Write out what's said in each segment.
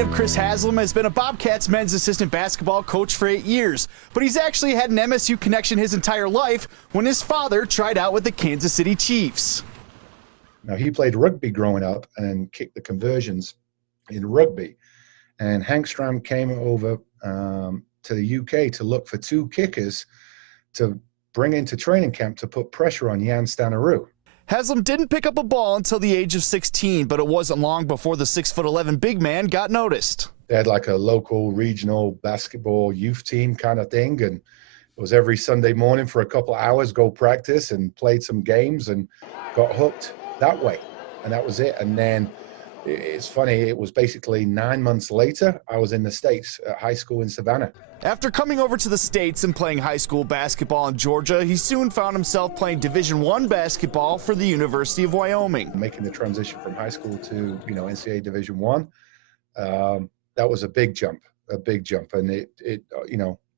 native Chris Haslam has been a Bobcats men's assistant basketball coach for 8 years, but he's actually had an MSU connection his entire life when his father tried out with the Kansas City Chiefs. Now, he played rugby growing up and kicked the conversions in rugby. And Hank Stram came over to the UK to look for 2 kickers to bring into training camp to put pressure on Jan Stanaroo. Haslam didn't pick up a ball until the age of 16, but it wasn't long before the 6'11" big man got noticed. They had like a local regional basketball youth team kind of thing, and it was every Sunday morning for a couple of hours, go practice and played some games and got hooked that way. And that was it. And then it's funny, it was basically 9 months later, I was in the States at high school in Savannah. After coming over to the States and playing high school basketball in Georgia, he soon found himself playing Division I basketball for the University of Wyoming. Making the transition from high school to, NCAA Division I, that was a big jump, and it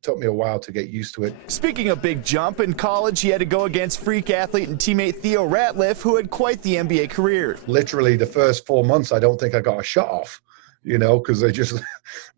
took me a while to get used to it. Speaking of big jump, in college he had to go against freak athlete and teammate Theo Ratliff, who had quite the NBA career. Literally the first 4 months, I don't think I got a shot off, because they just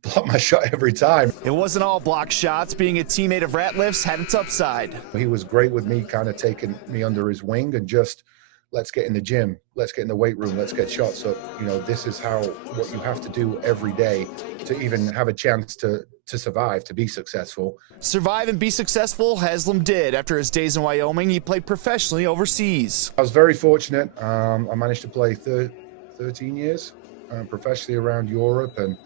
blocked my shot every time. It wasn't all block shots. Being a teammate of Ratliff's had its upside. He was great with me, kind of taking me under his wing and just, let's get in the gym, let's get in the weight room, let's get shots up. This is what you have to do every day to even have a chance to survive, to be successful. Survive and be successful, Haslam did. After his days in Wyoming, he played professionally overseas. I was very fortunate. I managed to play 13 years professionally around Europe, and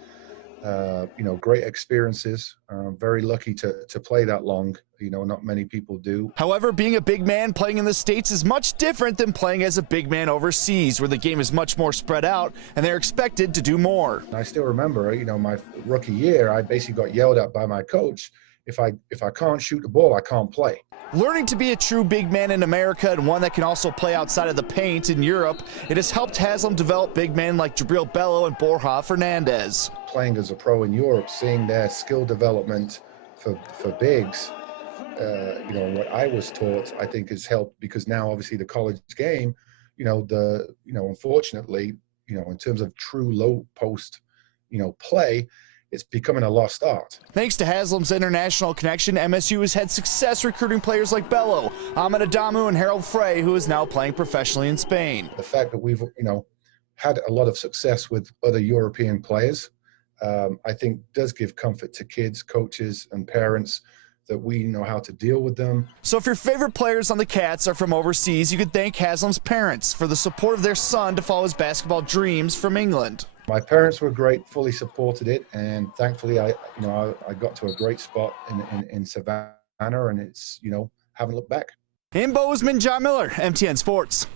great experiences. Very lucky to play that long. Not many people do. However, being a big man playing in the States is much different than playing as a big man overseas, where the game is much more spread out and they're expected to do more. I still remember, my rookie year, I basically got yelled at by my coach. If I can't shoot the ball, I can't play. Learning to be a true big man in America and one that can also play outside of the paint in Europe, it has helped Haslam develop big men like Jabril Bello and Borja Fernandez. Playing as a pro in Europe, seeing their skill development for bigs, what I was taught, I think has helped, because now obviously the college game, unfortunately, in terms of true low post, play, it's becoming a lost art. Thanks to Haslam's international connection, MSU has had success recruiting players like Bello, Ahmed Adamu, and Harold Frey, who is now playing professionally in Spain. The fact that we've, had a lot of success with other European players, I think does give comfort to kids, coaches, and parents that we know how to deal with them. So if your favorite players on the Cats are from overseas, you could thank Haslam's parents for the support of their son to follow his basketball dreams from England. My parents were great, fully supported it, and thankfully I got to a great spot in Savannah, and it's, haven't looked back. In Bozeman, John Miller, MTN Sports.